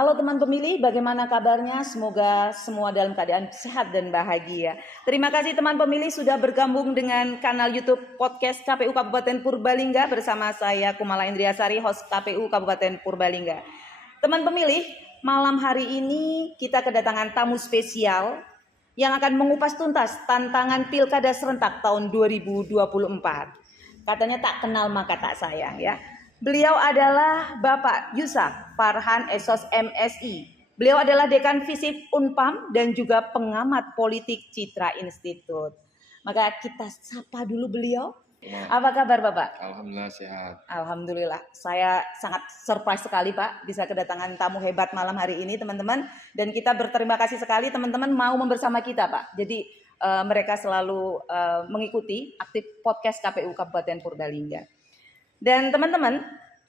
Halo teman pemilih, bagaimana kabarnya? Semoga semua dalam keadaan sehat dan bahagia. Terima kasih teman pemilih sudah bergabung dengan kanal YouTube Podcast KPU Kabupaten Purbalingga bersama saya Kumala Indriasari, host KPU Kabupaten Purbalingga. Teman pemilih, malam hari ini kita kedatangan tamu spesial yang akan mengupas tuntas tantangan Pilkada serentak tahun 2024. Katanya tak kenal maka tak sayang ya. Beliau adalah Bapak Yusaf Farhan Esos MSI. Beliau adalah Dekan Fisip Unpam dan juga pengamat politik Citra Institute. Maka kita sapa dulu beliau. Apa kabar Bapak? Alhamdulillah sehat. Alhamdulillah, saya sangat surprise sekali Pak bisa kedatangan tamu hebat malam hari ini teman-teman. Dan kita berterima kasih sekali teman-teman mau bersama kita Pak. Jadi mereka selalu mengikuti aktif podcast KPU Kabupaten Purbalingga. Dan teman-teman,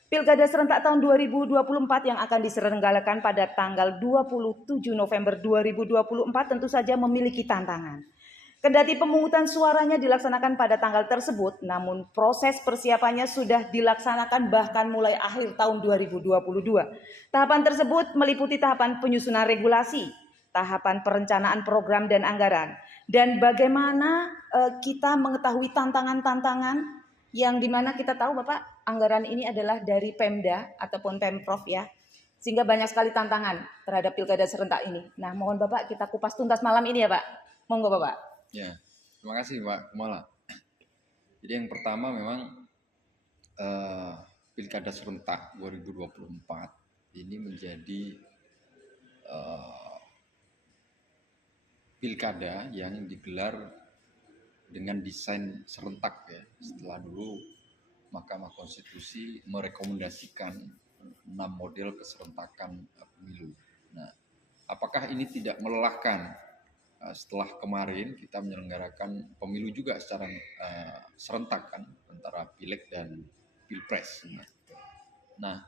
Pilkada serentak tahun 2024 yang akan diselenggarakan pada tanggal 27 November 2024 tentu saja memiliki tantangan. Kendati pemungutan suaranya dilaksanakan pada tanggal tersebut, namun proses persiapannya sudah dilaksanakan bahkan mulai akhir tahun 2022. Tahapan tersebut meliputi tahapan penyusunan regulasi, tahapan perencanaan program dan anggaran, dan bagaimana kita mengetahui tantangan-tantangan yang dimana kita tahu Bapak anggaran ini adalah dari Pemda ataupun Pemprov ya, sehingga banyak sekali tantangan terhadap Pilkada serentak ini. Nah mohon Bapak kita kupas tuntas malam ini ya Pak, monggo Bapak. Ya, terima kasih Pak Kumala. Jadi yang pertama memang Pilkada serentak 2024 ini menjadi pilkada yang digelar dengan desain serentak ya. Setelah dulu Mahkamah Konstitusi merekomendasikan 6 model keserentakan pemilu. Nah, apakah ini tidak melelahkan? Setelah kemarin kita menyelenggarakan pemilu juga secara serentak kan antara pileg dan pilpres. Nah,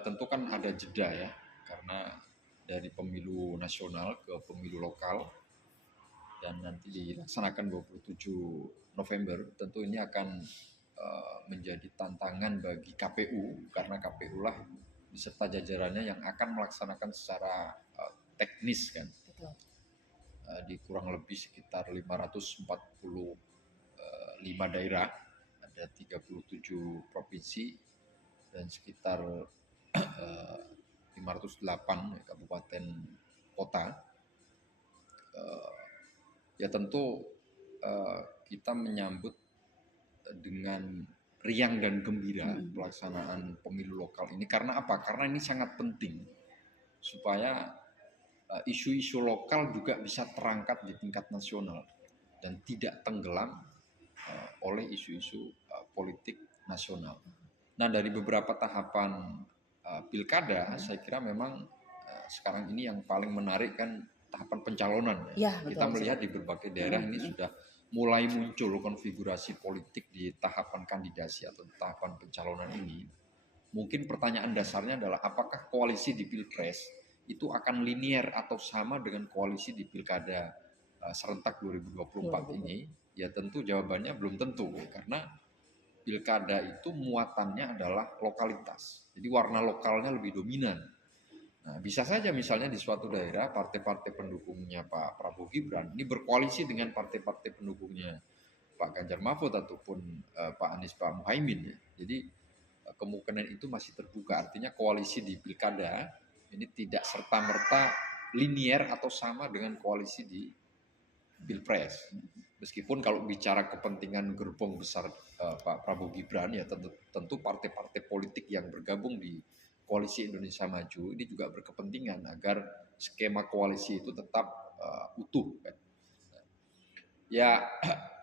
tentu kan ada jeda ya karena dari pemilu nasional ke pemilu lokal dan nanti dilaksanakan 27 November. Tentu ini akan menjadi tantangan bagi KPU karena KPU lah beserta jajarannya yang akan melaksanakan secara teknis kan. Betul. Di kurang lebih sekitar 545 daerah, ada 37 provinsi dan sekitar 508 kabupaten kota. Ya tentu kita menyambut dengan riang dan gembira pelaksanaan pemilu lokal ini. Karena apa? Karena ini sangat penting supaya isu-isu lokal juga bisa terangkat di tingkat nasional dan tidak tenggelam oleh isu-isu politik nasional. Nah dari beberapa tahapan pilkada, saya kira memang sekarang ini yang paling menarik kan tahapan pencalonan. Ya, betul, kita melihat di berbagai daerah ini sudah mulai muncul konfigurasi politik di tahapan kandidasi atau tahapan pencalonan ini. Mungkin pertanyaan dasarnya adalah apakah koalisi di pilpres itu akan linier atau sama dengan koalisi di pilkada serentak 2024 ini? Ya tentu jawabannya belum tentu karena pilkada itu muatannya adalah lokalitas. Jadi warna lokalnya lebih dominan. Nah, bisa saja misalnya di suatu daerah partai-partai pendukungnya Pak Prabowo Gibran ini berkoalisi dengan partai-partai pendukungnya Pak Ganjar Mahfud ataupun Pak Anies Pak Muhaimin. Ya. Jadi kemungkinan itu masih terbuka. Artinya koalisi di pilkada ini tidak serta-merta linier atau sama dengan koalisi di pilpres. Meskipun kalau bicara kepentingan gerbong besar Pak Prabowo Gibran ya tentu partai-partai politik yang bergabung di koalisi Indonesia Maju ini juga berkepentingan agar skema koalisi itu tetap utuh. Kan. Ya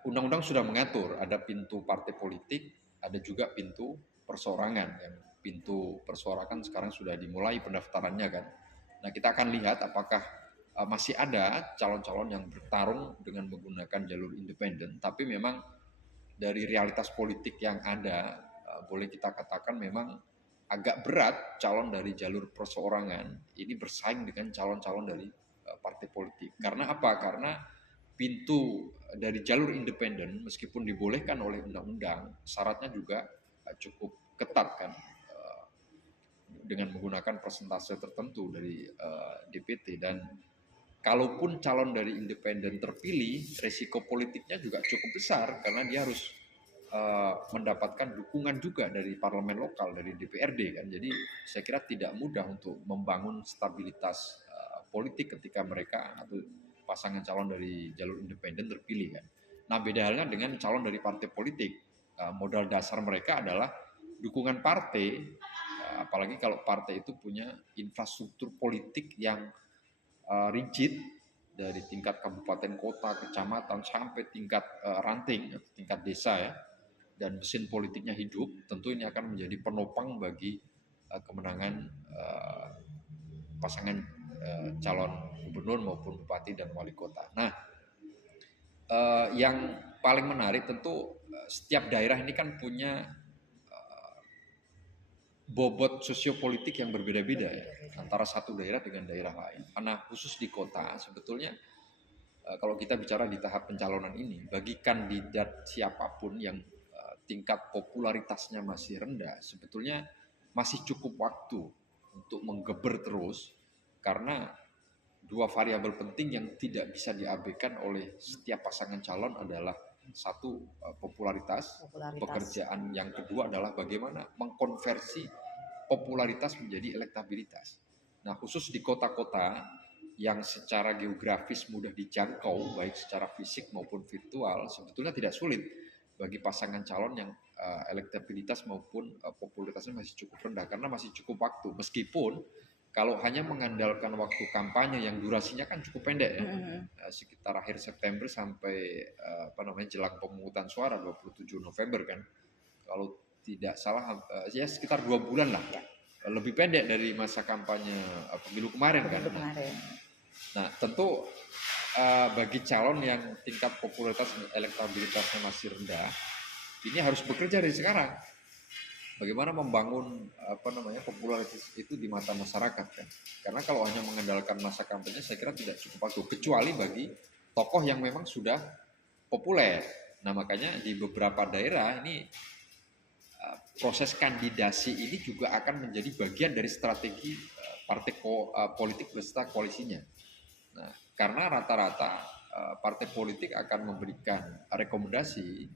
undang-undang sudah mengatur ada pintu partai politik, ada juga pintu perseorangan yang pintu perseorangan sekarang sudah dimulai pendaftarannya kan. Nah kita akan lihat apakah masih ada calon-calon yang bertarung dengan menggunakan jalur independen. Tapi memang dari realitas politik yang ada boleh kita katakan memang agak berat calon dari jalur perseorangan ini bersaing dengan calon-calon dari partai politik. Karena apa? Karena pintu dari jalur independen meskipun dibolehkan oleh undang-undang syaratnya juga cukup ketat kan. dengan menggunakan persentase tertentu dari DPT, dan kalaupun calon dari independen terpilih, resiko politiknya juga cukup besar karena dia harus mendapatkan dukungan juga dari parlemen lokal, dari DPRD kan. Jadi saya kira tidak mudah untuk membangun stabilitas politik ketika mereka atau pasangan calon dari jalur independen terpilih kan. Nah, beda halnya dengan calon dari partai politik. Modal dasar mereka adalah dukungan partai, apalagi kalau partai itu punya infrastruktur politik yang rigid dari tingkat kabupaten kota, kecamatan sampai tingkat ranting, tingkat desa ya, dan mesin politiknya hidup, tentu ini akan menjadi penopang bagi kemenangan pasangan calon gubernur maupun bupati dan wali kota. Nah, yang paling menarik tentu setiap daerah ini kan punya bobot sosiopolitik yang berbeda-beda ya, antara satu daerah dengan daerah lain. Karena khusus di kota sebetulnya kalau kita bicara di tahap pencalonan ini, bagi kandidat siapapun yang tingkat popularitasnya masih rendah, sebetulnya masih cukup waktu untuk menggeber terus, karena dua variabel penting yang tidak bisa diabaikan oleh setiap pasangan calon adalah satu, popularitas, pekerjaan, yang kedua adalah bagaimana mengkonversi popularitas menjadi elektabilitas. Nah, khusus di kota-kota yang secara geografis mudah dijangkau, baik secara fisik maupun virtual, sebetulnya tidak sulit bagi pasangan calon yang elektabilitas maupun popularitasnya masih cukup rendah, karena masih cukup waktu. Meskipun kalau hanya mengandalkan waktu kampanye yang durasinya kan cukup pendek ya, sekitar akhir September sampai jelang pemungutan suara 27 November kan, kalau tidak salah ya sekitar 2 bulan lah, lebih pendek dari masa kampanye pemilu kemarin kan. Nah, tentu bagi calon yang tingkat popularitas dan elektabilitasnya masih rendah, ini harus bekerja dari sekarang. Bagaimana membangun popularitas itu di mata masyarakat kan? Karena kalau hanya mengandalkan masa kampanye, saya kira tidak cukup waktu, kecuali bagi tokoh yang memang sudah populer. Nah, makanya di beberapa daerah ini proses kandidasi ini juga akan menjadi bagian dari strategi partai politik beserta koalisinya. Nah, karena rata-rata partai politik akan memberikan rekomendasi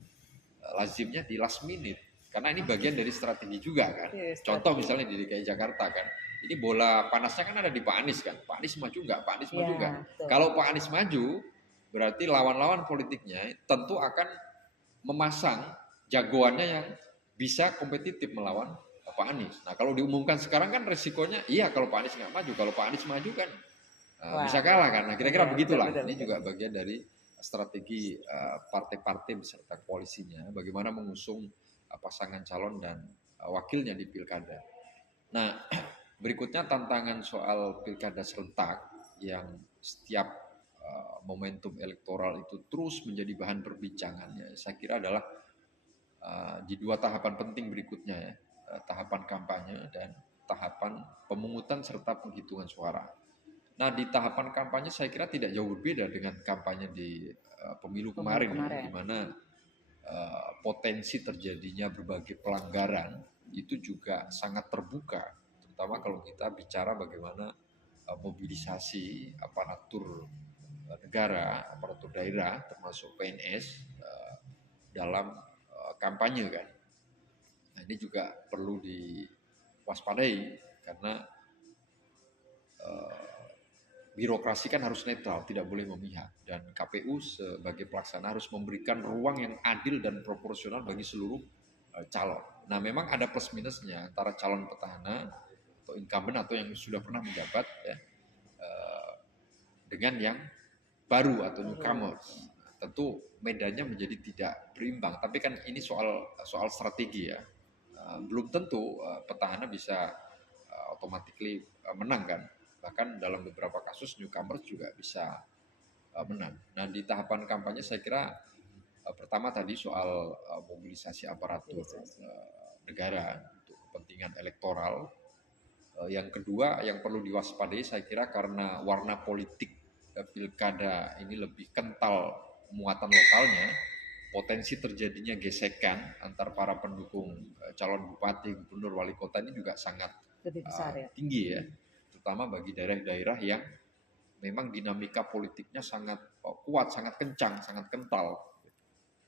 lazimnya di last minute. Karena ini bagian dari strategi juga kan. Contoh misalnya di DKI Jakarta kan, ini bola panasnya kan ada di Pak Anies kan. Pak Anies maju nggak? Pak Anies maju nggak? Kalau Pak Anies maju, berarti lawan-lawan politiknya tentu akan memasang jagoannya yang bisa kompetitif melawan Pak Anies. Nah, kalau diumumkan sekarang kan resikonya, iya kalau Pak Anies nggak maju. Kalau Pak Anies maju kan bisa kalah kan. Nah, kira-kira begitulah. Ini juga bagian dari strategi partai-partai beserta koalisinya, bagaimana mengusung pasangan calon dan wakilnya di pilkada. Nah, berikutnya tantangan soal pilkada serentak yang setiap momentum elektoral itu terus menjadi bahan perbincangannya. Saya kira adalah di dua tahapan penting berikutnya ya, tahapan kampanye dan tahapan pemungutan serta penghitungan suara. Nah, di tahapan kampanye saya kira tidak jauh berbeda dengan kampanye di pemilu kemarin. Di mana potensi terjadinya berbagai pelanggaran itu juga sangat terbuka, terutama kalau kita bicara bagaimana mobilisasi aparatur negara, aparatur daerah, termasuk PNS dalam kampanye kan. Nah, ini juga perlu diwaspadai karena birokrasi kan harus netral, tidak boleh memihak, dan KPU sebagai pelaksana harus memberikan ruang yang adil dan proporsional bagi seluruh calon. Nah, memang ada plus minusnya antara calon petahana atau incumbent atau yang sudah pernah menjabat ya, dengan yang baru atau newcomers. Tentu medannya menjadi tidak berimbang, tapi kan ini soal strategi ya. Belum tentu petahana bisa automatically menang kan. Bahkan dalam beberapa kasus newcomers juga bisa menang. Nah, di tahapan kampanye saya kira pertama tadi soal mobilisasi aparatur negara untuk kepentingan elektoral. Yang kedua yang perlu diwaspadai saya kira karena warna politik pilkada ini lebih kental muatan lokalnya, potensi terjadinya gesekan antar para pendukung calon bupati, gubernur, wali kota ini juga sangat lebih besar ya. tinggi ya, terutama bagi daerah-daerah yang memang dinamika politiknya sangat kuat, sangat kencang, sangat kental.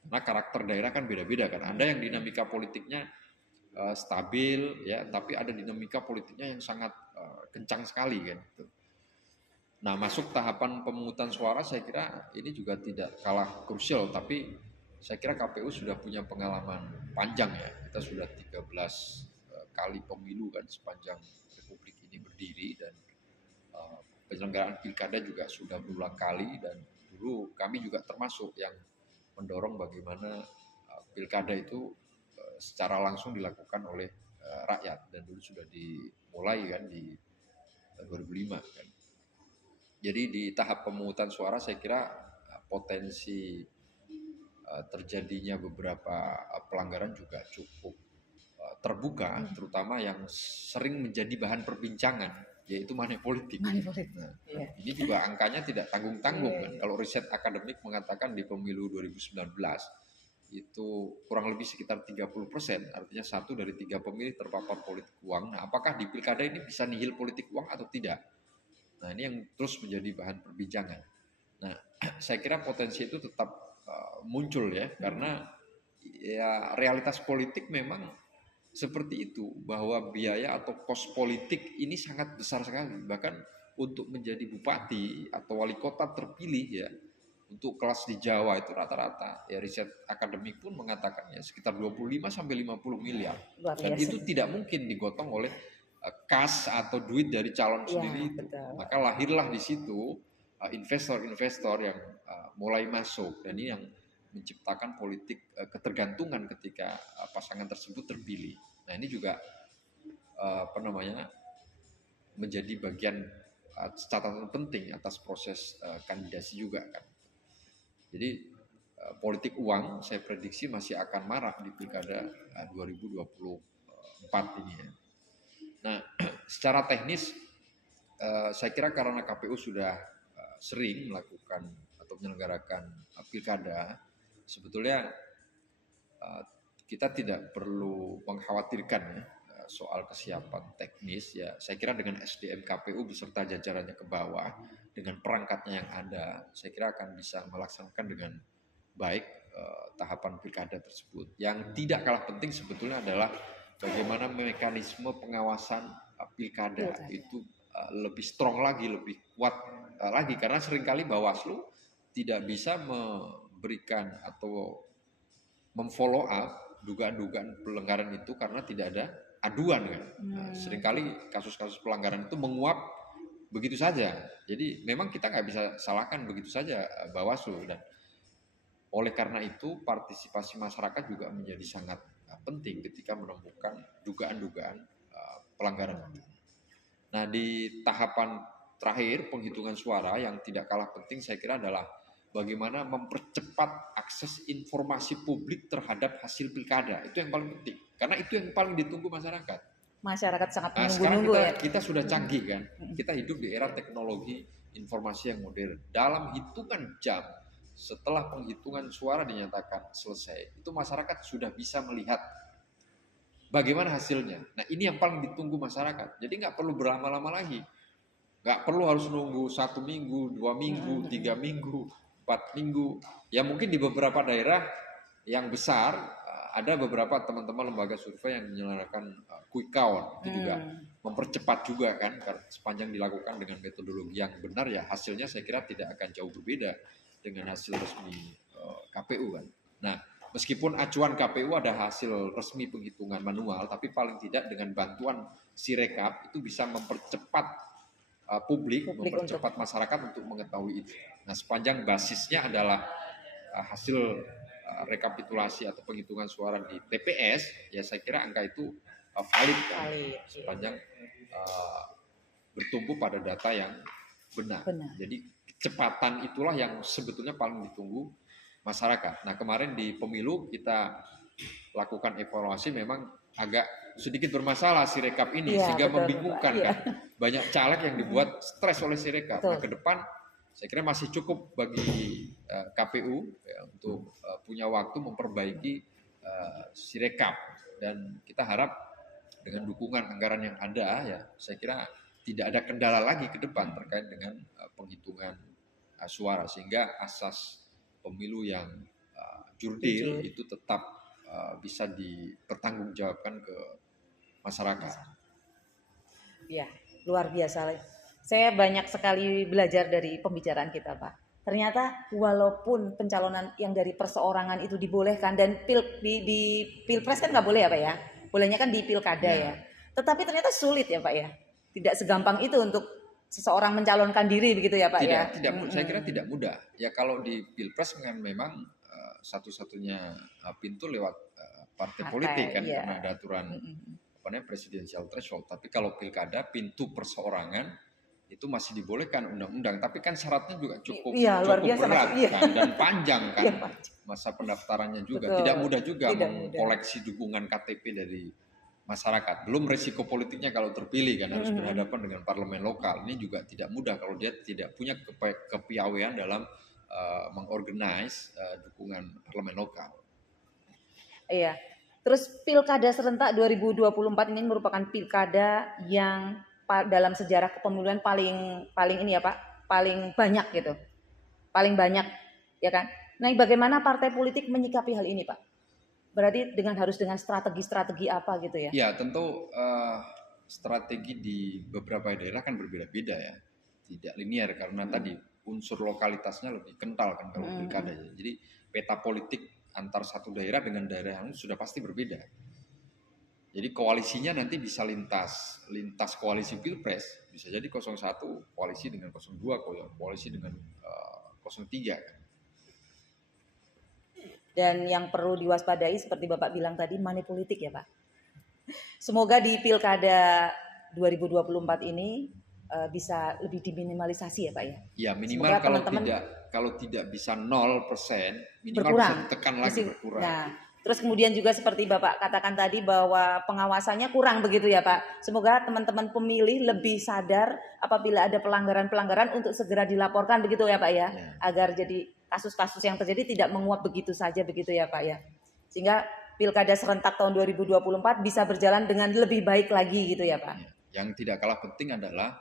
Nah karakter daerah kan beda-beda kan. Ada yang dinamika politiknya stabil ya, tapi ada dinamika politiknya yang sangat kencang sekali kan. Nah masuk tahapan pemungutan suara saya kira ini juga tidak kalah krusial, tapi saya kira KPU sudah punya pengalaman panjang ya. Kita sudah 13 kali pemilu kan sepanjang Republik ini berdiri, dan penyelenggaraan pilkada juga sudah berulang kali, dan dulu kami juga termasuk yang mendorong bagaimana pilkada itu secara langsung dilakukan oleh rakyat, dan dulu sudah dimulai kan di 2005 kan. Jadi di tahap pemungutan suara saya kira potensi terjadinya beberapa pelanggaran juga cukup terbuka, terutama yang sering menjadi bahan perbincangan, yaitu money politik. Money politik. Nah, Iya. ini juga angkanya tidak tanggung-tanggung Iya, kan. iya. Kalau riset akademik mengatakan di pemilu 2019 itu kurang lebih sekitar 30%, artinya 1 dari 3 pemilih terpapar politik uang. Nah, apakah di pilkada ini bisa nihil politik uang atau tidak? Nah, ini yang terus menjadi bahan perbincangan. Nah, saya kira potensi itu tetap muncul ya, karena ya realitas politik memang seperti itu, bahwa biaya atau kos politik ini sangat besar sekali. Bahkan untuk menjadi bupati atau wali kota terpilih ya, untuk kelas di Jawa itu rata-rata ya riset akademik pun mengatakan ya sekitar 25 sampai 50 miliar. Luar Dan biasa. itu tidak mungkin digotong oleh kas atau duit dari calon Iya, sendiri itu. betul. Maka lahirlah di situ investor-investor yang mulai masuk, dan ini yang menciptakan politik ketergantungan ketika pasangan tersebut terpilih. Nah ini juga menjadi bagian catatan penting atas proses kandidasi juga kan. Jadi politik uang saya prediksi masih akan marak di pilkada 2024 ini ya. Nah secara teknis saya kira karena KPU sudah sering melakukan atau menyelenggarakan pilkada, sebetulnya kita tidak perlu mengkhawatirkan ya soal kesiapan teknis ya. Saya kira dengan SDM KPU beserta jajarannya ke bawah, dengan perangkatnya yang ada, saya kira akan bisa melaksanakan dengan baik tahapan pilkada tersebut. Yang tidak kalah penting sebetulnya adalah bagaimana mekanisme pengawasan pilkada itu lebih strong lagi, lebih kuat lagi, karena seringkali Bawaslu tidak bisa memberikan atau memfollow up dugaan-dugaan pelanggaran itu karena tidak ada aduan kan. Nah, seringkali kasus-kasus pelanggaran itu menguap begitu saja. Jadi memang kita nggak bisa salahkan begitu saja Bawaslu, dan oleh karena itu partisipasi masyarakat juga menjadi sangat penting ketika menemukan dugaan-dugaan pelanggaran. Nah di tahapan terakhir penghitungan suara yang tidak kalah penting saya kira adalah bagaimana mempercepat akses informasi publik terhadap hasil pilkada. Itu yang paling penting, karena itu yang paling ditunggu masyarakat. Masyarakat sangat Sekarang menunggu-nunggu ya. kita sudah canggih kan, kita hidup di era teknologi informasi yang modern. Dalam hitungan jam setelah penghitungan suara dinyatakan selesai, itu masyarakat sudah bisa melihat bagaimana hasilnya. Nah ini yang paling ditunggu masyarakat. Jadi nggak perlu berlama-lama lagi, nggak perlu harus nunggu 1 minggu, 2 minggu, 3 minggu, 4 minggu. Ya mungkin di beberapa daerah yang besar ada beberapa teman-teman lembaga survei yang menyelenggarakan quick count. Itu juga mempercepat juga kan, karena sepanjang dilakukan dengan metodologi yang benar ya hasilnya saya kira tidak akan jauh berbeda dengan hasil resmi KPU kan. Nah meskipun acuan KPU ada hasil resmi penghitungan manual, tapi paling tidak dengan bantuan Sirekap itu bisa mempercepat publik mempercepat masyarakat untuk mengetahui itu. Nah sepanjang basisnya adalah hasil rekapitulasi atau penghitungan suara di TPS, ya saya kira angka itu valid kan, sepanjang bertumbuh pada data yang benar. Jadi kecepatan itulah yang sebetulnya paling ditunggu masyarakat. Nah kemarin di pemilu kita lakukan evaluasi, memang agak sedikit bermasalah Sirekap ini, sehingga membingungkan kan. Banyak caleg yang dibuat stres oleh Sirekap. Nah ke depan saya kira masih cukup bagi KPU ya, untuk punya waktu memperbaiki Sirekap, dan kita harap dengan dukungan anggaran yang ada, ya saya kira tidak ada kendala lagi ke depan terkait dengan penghitungan suara, sehingga asas pemilu yang jurdil itu tetap bisa dipertanggungjawabkan ke masyarakat. Ya, luar biasa. Saya banyak sekali belajar dari pembicaraan kita, Pak. Ternyata walaupun pencalonan yang dari perseorangan itu dibolehkan, dan di pilpres kan nggak boleh ya Pak ya, bolehnya kan di pilkada ya. Tetapi ternyata sulit ya Pak ya, tidak segampang itu untuk seseorang mencalonkan diri begitu ya Pak ya. Saya kira tidak mudah. Ya kalau di pilpres kan memang satu-satunya pintu lewat partai politik kan, karena ada aturan presidensial threshold. Tapi kalau pilkada pintu perseorangan itu masih dibolehkan undang-undang, tapi kan syaratnya juga cukup luar biasa, berat kan, dan panjang kan masa pendaftarannya juga. Betul. Tidak mudah juga mengkoleksi dukungan KTP dari masyarakat. Belum resiko politiknya kalau terpilih kan, harus berhadapan dengan parlemen lokal. Ini juga tidak mudah kalau dia tidak punya kepiawaian dalam mengorganize dukungan parlemen lokal. Iya. Terus pilkada serentak 2024 ini merupakan pilkada yang dalam sejarah kepemiluan paling ini ya Pak, paling banyak gitu. Paling banyak ya kan. Nah, bagaimana partai politik menyikapi hal ini, Pak? Berarti harus dengan strategi-strategi apa gitu ya? Ya, tentu strategi di beberapa daerah kan berbeda-beda ya. Tidak linear karena tadi unsur lokalitasnya lebih kental kan kalau pilkada. Jadi peta politik antar satu daerah dengan daerah yang sudah pasti berbeda. Jadi koalisinya nanti bisa lintas koalisi pilpres, bisa jadi 01 koalisi dengan 02, koalisi dengan 03. Dan yang perlu diwaspadai seperti Bapak bilang tadi, money politik ya Pak. Semoga di pilkada 2024 ini bisa lebih diminimalisasi ya Pak ya. Ya minimal kalau tidak bisa 0%, minimal berkurang. Bisa ditekan lagi berkurang. Nah, terus kemudian juga seperti Bapak katakan tadi bahwa pengawasannya kurang begitu ya Pak. Semoga teman-teman pemilih lebih sadar apabila ada pelanggaran-pelanggaran untuk segera dilaporkan begitu ya Pak ya. Agar jadi kasus-kasus yang terjadi tidak menguap begitu saja begitu ya Pak ya. Sehingga pilkada serentak tahun 2024 bisa berjalan dengan lebih baik lagi gitu ya Pak. Yang tidak kalah penting adalah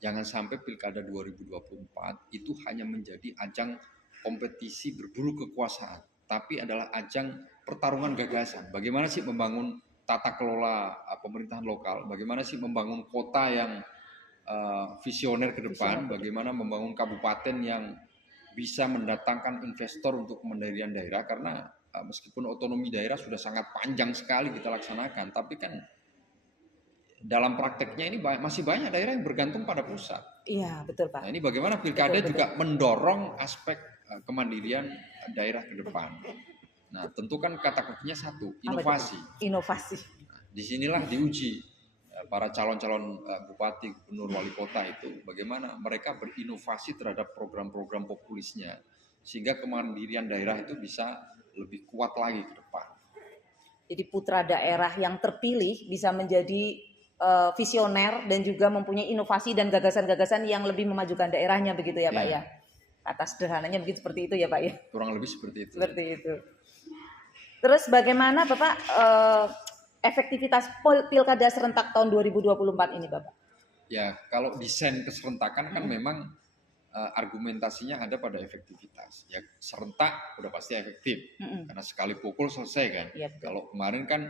jangan sampai pilkada 2024 itu hanya menjadi ajang kompetisi berburu kekuasaan, tapi adalah ajang pertarungan gagasan. Bagaimana sih membangun tata kelola pemerintahan lokal, bagaimana sih membangun kota yang visioner ke depan, bagaimana membangun kabupaten yang bisa mendatangkan investor untuk kemandirian daerah, karena meskipun otonomi daerah sudah sangat panjang sekali kita laksanakan, tapi kan dalam prakteknya ini masih banyak daerah yang bergantung pada pusat. Iya, betul Pak. Nah, ini bagaimana pilkada juga mendorong aspek kemandirian daerah ke depan. Nah, tentu kan kata kuncinya satu, inovasi. Inovasi. Nah, disinilah diuji para calon-calon bupati, gubernur, wali kota itu, bagaimana mereka berinovasi terhadap program-program populisnya, sehingga kemandirian daerah itu bisa lebih kuat lagi ke depan. Jadi putra daerah yang terpilih bisa menjadi visioner dan juga mempunyai inovasi dan gagasan-gagasan yang lebih memajukan daerahnya begitu ya Pak ya. Kata sederhananya begitu seperti itu ya Pak ya. Kurang lebih seperti itu. Seperti itu. Terus bagaimana Bapak efektivitas pilkada serentak tahun 2024 ini Bapak? Ya, kalau desain keserentakan kan memang argumentasinya ada pada efektivitas. Ya, serentak udah pasti efektif karena sekali pukul selesai kan. Ya, kalau kemarin kan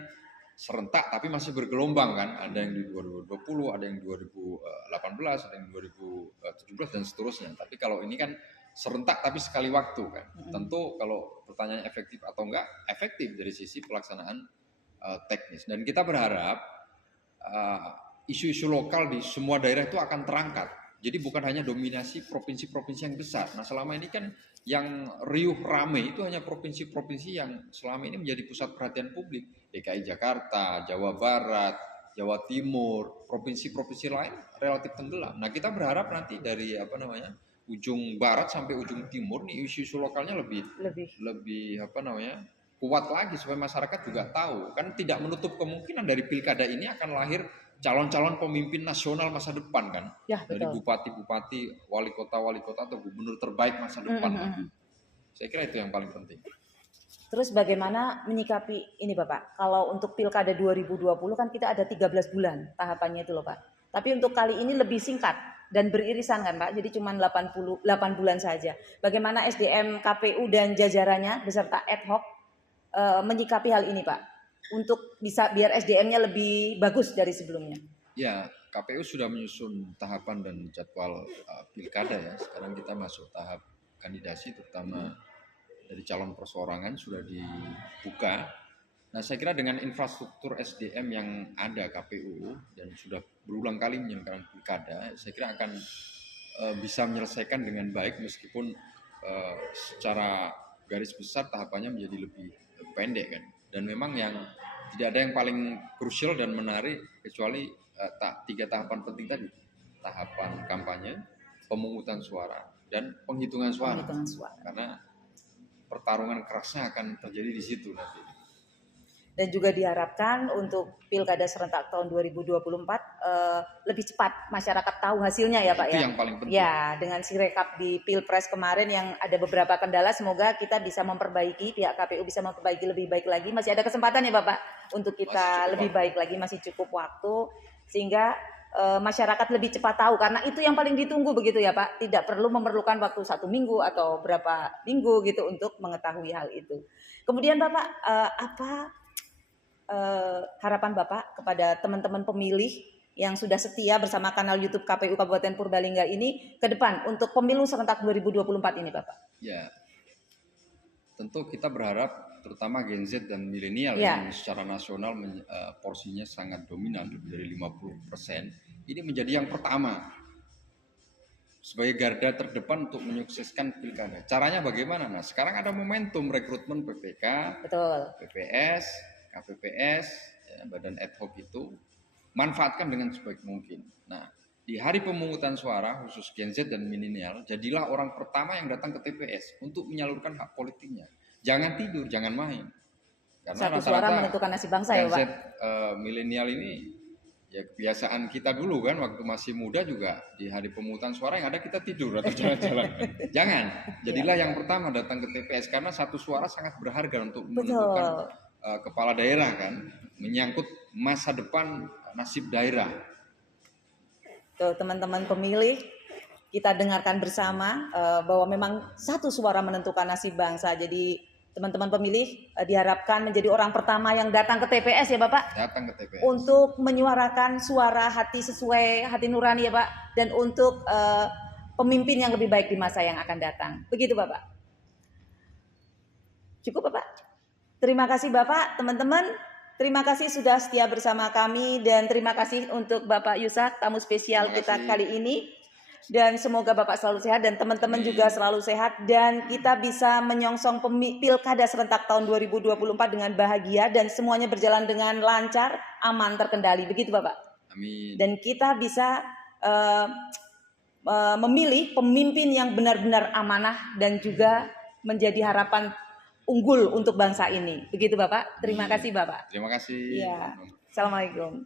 serentak tapi masih bergelombang kan, ada yang di 2020, ada yang 2018, ada yang 2017 dan seterusnya. Tapi kalau ini kan serentak tapi sekali waktu kan. Tentu kalau pertanyaan efektif atau enggak, efektif dari sisi pelaksanaan teknis. Dan kita berharap isu-isu lokal di semua daerah itu akan terangkat. Jadi bukan hanya dominasi provinsi-provinsi yang besar. Nah, selama ini kan yang riuh rame itu hanya provinsi-provinsi yang selama ini menjadi pusat perhatian publik. DKI Jakarta, Jawa Barat, Jawa Timur, provinsi-provinsi lain relatif tenggelam. Nah, kita berharap nanti dari ujung barat sampai ujung timur nih isu-isu lokalnya lebih kuat lagi supaya masyarakat juga tahu. Kan tidak menutup kemungkinan dari pilkada ini akan lahir calon-calon pemimpin nasional masa depan kan. Ya, dari bupati-bupati, wali kota atau gubernur terbaik masa depan. Saya kira itu yang paling penting. Terus bagaimana menyikapi ini Bapak? Kalau untuk Pilkada 2020 kan kita ada 13 bulan tahapannya itu loh Pak. Tapi untuk kali ini lebih singkat dan beririsan kan Pak. Jadi cuma 88 bulan saja. Bagaimana SDM KPU dan jajarannya beserta ad hoc menyikapi hal ini Pak? Untuk bisa biar SDM-nya lebih bagus dari sebelumnya. Ya, KPU sudah menyusun tahapan dan jadwal pilkada ya. Sekarang kita masuk tahap kandidasi, terutama dari calon perseorangan sudah dibuka. Nah, saya kira dengan infrastruktur SDM yang ada KPU dan sudah berulang kali menyelenggarakan pilkada, saya kira akan bisa menyelesaikan dengan baik meskipun secara garis besar tahapannya menjadi lebih pendek kan. Dan memang yang tidak ada yang paling krusial dan menarik kecuali 3 tahapan penting tadi. Tahapan kampanye, pemungutan suara, dan penghitungan suara. Karena pertarungan kerasnya akan terjadi di situ nanti. Dan juga diharapkan untuk Pilkada serentak tahun 2024 lebih cepat masyarakat tahu hasilnya ya Pak Itu ya. yang paling penting. Ya, dengan sirekap di Pilpres kemarin yang ada beberapa kendala, semoga kita bisa memperbaiki, pihak KPU bisa memperbaiki lebih baik lagi. Masih ada kesempatan ya Bapak untuk kita lebih baik lagi, masih cukup waktu sehingga masyarakat lebih cepat tahu, karena itu yang paling ditunggu begitu ya Pak. Tidak perlu memerlukan waktu 1 minggu atau berapa minggu gitu untuk mengetahui hal itu. Kemudian Bapak, apa harapan Bapak kepada teman-teman pemilih yang sudah setia bersama kanal YouTube KPU Kabupaten Purbalingga ini ke depan untuk pemilu serentak 2024 ini Bapak? Ya, tentu kita berharap terutama Gen Z dan milenial yang secara nasional porsinya sangat dominan, lebih dari 50%. Ini menjadi yang pertama sebagai garda terdepan untuk menyukseskan pilkada. Caranya bagaimana? Nah, sekarang ada momentum rekrutmen PPK, betul, PPS, KPPS, ya, badan ad hoc itu manfaatkan dengan sebaik mungkin. Nah, di hari pemungutan suara khusus Gen Z dan milenial, jadilah orang pertama yang datang ke TPS untuk menyalurkan hak politiknya. Jangan tidur, jangan main. Karena satu suara menentukan nasib bangsa ya Pak. Gen Z milenial ini ya kebiasaan kita dulu kan waktu masih muda juga di hari pemungutan suara yang ada kita tidur atau jalan-jalan. Jangan. Jadilah yang pertama datang ke TPS karena satu suara sangat berharga untuk menentukan kepala daerah kan, menyangkut masa depan nasib daerah. Tuh teman-teman pemilih, kita dengarkan bersama bahwa memang satu suara menentukan nasib bangsa. Jadi teman-teman pemilih diharapkan menjadi orang pertama yang datang ke TPS ya Bapak. Datang ke TPS. Untuk menyuarakan suara hati sesuai hati nurani ya Pak. Dan untuk pemimpin yang lebih baik di masa yang akan datang. Begitu Bapak. Cukup Bapak? Terima kasih Bapak, teman-teman. Terima kasih sudah setia bersama kami. Dan terima kasih untuk Bapak Yusak, tamu spesial kita kali ini. Dan semoga Bapak selalu sehat dan teman-teman juga selalu sehat. Dan kita bisa menyongsong pilkada serentak tahun 2024 dengan bahagia. Dan semuanya berjalan dengan lancar, aman, terkendali. Begitu Bapak. Amin. Dan kita bisa memilih pemimpin yang benar-benar amanah dan juga menjadi harapan unggul untuk bangsa ini. Begitu Bapak. Terima kasih Bapak. Terima kasih. Ya. Assalamualaikum.